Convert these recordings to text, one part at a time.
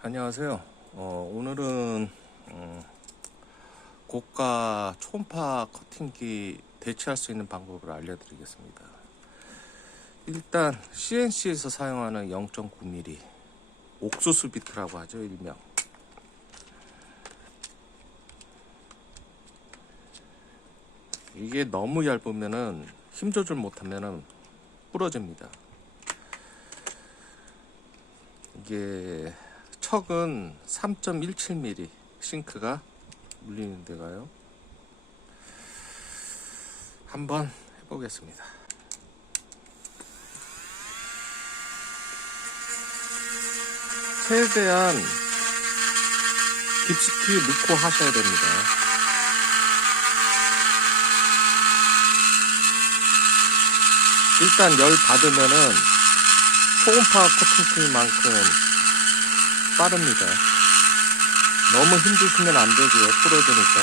안녕하세요. 어, 오늘은 음, 고가 초음파 커팅기 대체할 수 있는 방법을 알려드리겠습니다. 일단 CNC에서 사용하는 0.9mm 옥수수 비트라고 하죠 일명. 이게 너무 얇으면은 힘 조절 못하면은 부러집니다. 이게 척은 3.17mm 싱크가 물리는 데가요. 한번 해보겠습니다. 최대한 깊숙이 넣고 하셔야 됩니다. 일단 열 받으면은 초음파 커팅팀만큼 빠릅니다. 너무 힘주시면 안 되고요. 부러지니까.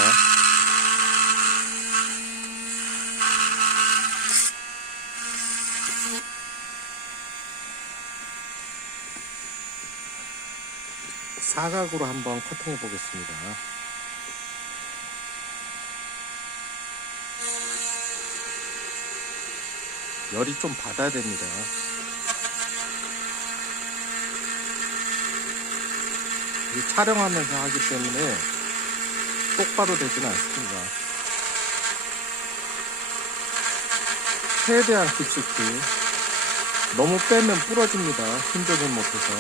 사각으로 한번 커팅해 보겠습니다. 열이 좀 받아야 됩니다. 촬영하면서 하기 때문에 똑바로 되지는 않습니다. 최대한 깊숙이 너무 빼면 부러집니다. 힘조절 못해서.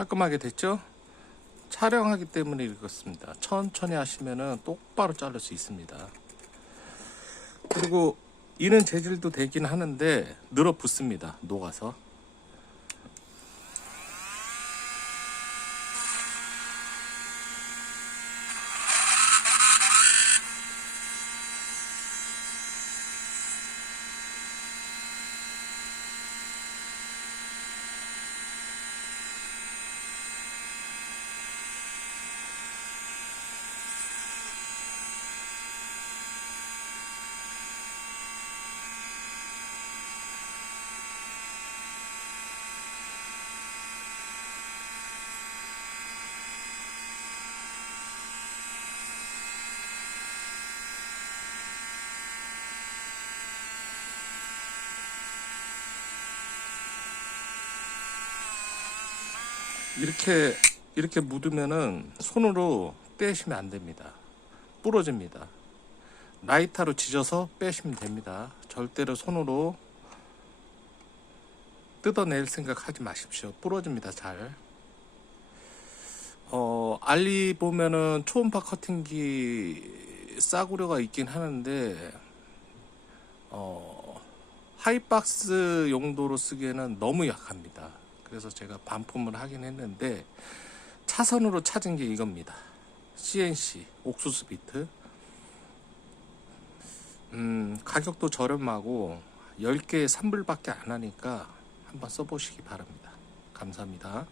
깔끔하게 됐죠? 촬영하기 때문에 이렇습니다. 천천히 하시면은 똑바로 자를 수 있습니다. 그리고 이는 재질도 되긴 하는데 늘어 붙습니다. 녹아서. 이렇게 이렇게 묻으면은 손으로 떼시면 안 됩니다. 부러집니다. 라이터로 지져서 빼시면 됩니다. 절대로 손으로 뜯어낼 생각 하지 마십시오. 부러집니다. 잘. 어, 알리 보면은 초음파 커팅기 싸구려가 있긴 하는데, 어, 하이박스 용도로 쓰기에는 너무 약합니다. 그래서 제가 반품을 하긴 했는데, 차선으로 찾은 게 이겁니다. CNC, 옥수수 비트. 음, 가격도 저렴하고, 10개에 3불밖에 안 하니까 한번 써보시기 바랍니다. 감사합니다.